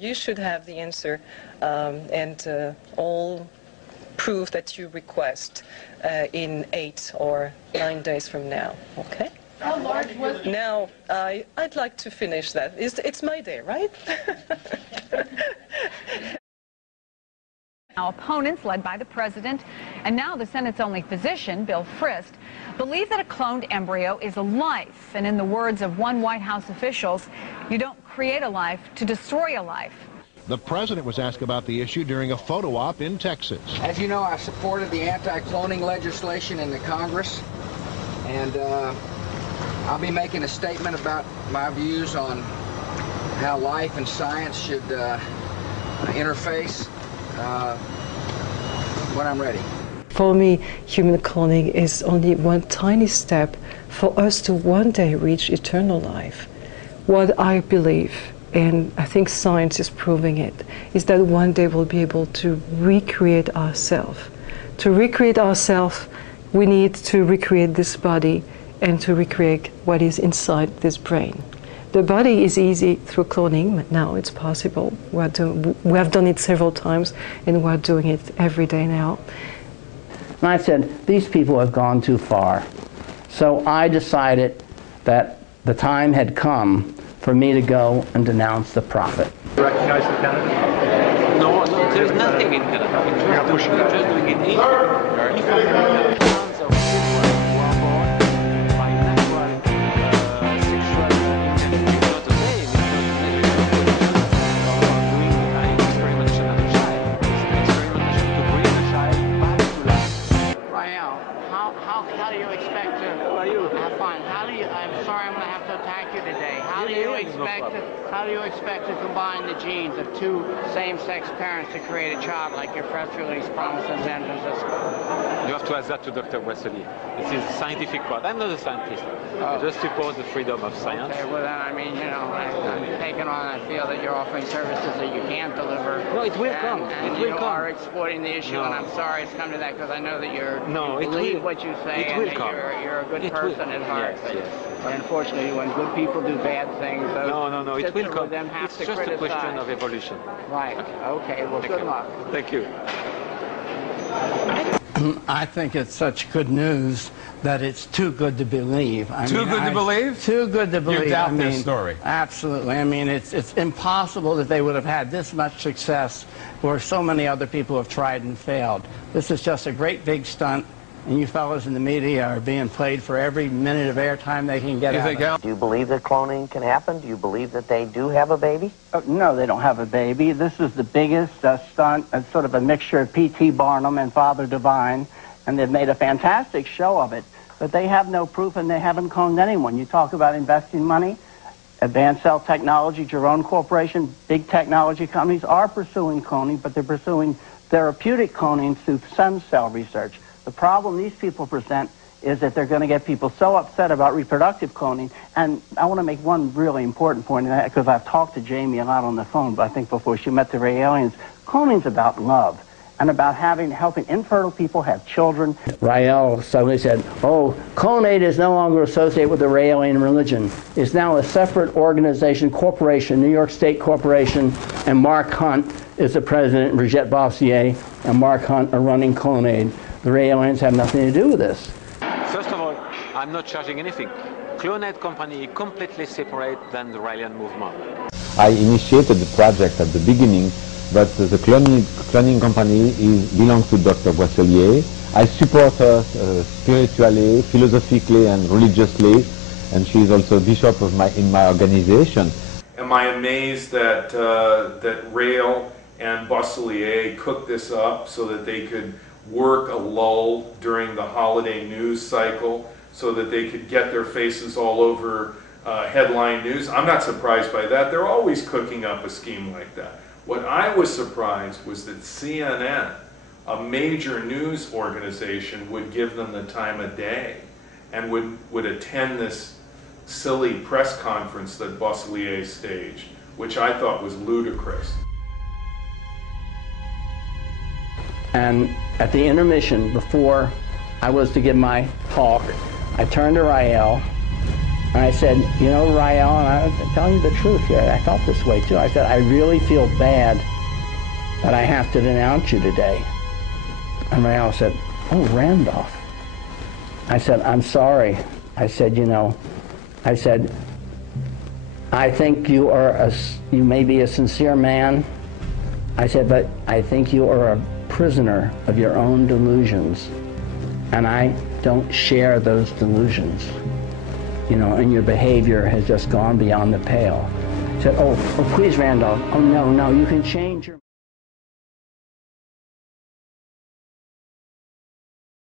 You should have the answer and all proof that you request in 8 or 9 days from now, okay? How large was it? Now, I'd like to finish that. It's my day, right? Now, opponents, led by the president, and now the Senate's only physician, Bill Frist, believe that a cloned embryo is a life. And in the words of one White House officials, you don't create a life to destroy a life. The president was asked about the issue during a photo op in Texas. As you know, I supported the anti-cloning legislation in the Congress, and I'll be making a statement about my views on how life and science should interface when I'm ready. For me, human cloning is only one tiny step for us to one day reach eternal life. What I believe, and I think science is proving it, is that one day we'll be able to recreate ourselves. To recreate ourselves, we need to recreate this body and to recreate what is inside this brain. The body is easy through cloning, but now it's possible. We have done it several times, and we're doing it every day now. And I said, these people have gone too far. So I decided that the time had come for me to go and denounce the prophet. Recognize the candidate? No, there's nothing in Canada. We're just doing it in How do you expect to have fun? I'm sorry, I'm going to have to attack you today. How do you expect to combine the genes of two same-sex parents to create a child like your press release promised in San Francisco? You have to ask that to Dr. Wesley. This is a scientific part. I'm not a scientist. I just support the freedom of science. Okay, well then, I mean, you know, I'm taking on, I feel that you're offering services that you can't deliver. No, it will come. And It will you come. are exploiting the issue, No. and I'm sorry it's come to that because I know that you it believe will. what you say It and will that come. you're a good person at heart. Yes, yes. But unfortunately, when good people do bad things, No, it will come. Them have It's to just criticize. a question of evolution. Right. Okay. Well, good luck. Thank you. I think it's such good news that it's too good to believe. Too good to believe? Too good to believe. You doubt this story? Absolutely. I mean, it's impossible that they would have had this much success where so many other people have tried and failed. This is just a great big stunt, and you fellows in the media are being played for every minute of airtime they can get out of it. Do you believe that cloning can happen? Do you believe that they do have a baby? No, they don't have a baby. This is the biggest stunt, sort of a mixture of P.T. Barnum and Father Divine, and they've made a fantastic show of it. But they have no proof, and they haven't cloned anyone. You talk about investing money. Advanced Cell Technology, Jerome Corporation, big technology companies are pursuing cloning, but they're pursuing therapeutic cloning through stem cell research. The problem these people present is that they're going to get people so upset about reproductive cloning. And I want to make one really important point, because I've talked to Jamie a lot on the phone, but I think before she met the Ray aliens, cloning's about love and about helping infertile people have children. Rael suddenly said, oh, Clonate is no longer associated with the Ray alien religion. It's now a separate organization, corporation, New York State Corporation, and Mark Hunt is the president, Brigitte Bossier, and Mark Hunt are running Clonate. The Ray aliens have nothing to do with this. First of all, I'm not charging anything. Clonate company is completely separate than the Raelian movement. I initiated the project at the beginning, but the cloning company belongs to Dr. Boisselier. I support her spiritually, philosophically, and religiously, and she is also a bishop of in my organization. Am I amazed that that Rael and Boisselier cooked this up so that they could work a lull during the holiday news cycle so that they could get their faces all over headline news? I'm not surprised by that. They're always cooking up a scheme like that. What I was surprised was that CNN, a major news organization, would give them the time of day and would attend this silly press conference that Boisselier staged, which I thought was ludicrous. And at the intermission, before I was to give my talk, I turned to Rael And I said, you know, Rael, and I was telling you the truth here, I felt this way too. I said, I really feel bad that I have to denounce you today. And Rael said, oh, Randolph. I said, I'm sorry. I said, you know, I said, I think you may be a sincere man. I said, but I think you are a prisoner of your own delusions. And I don't share those delusions. You know, and your behavior has just gone beyond the pale. I said, oh, please, Randolph. Oh, no, you can change your...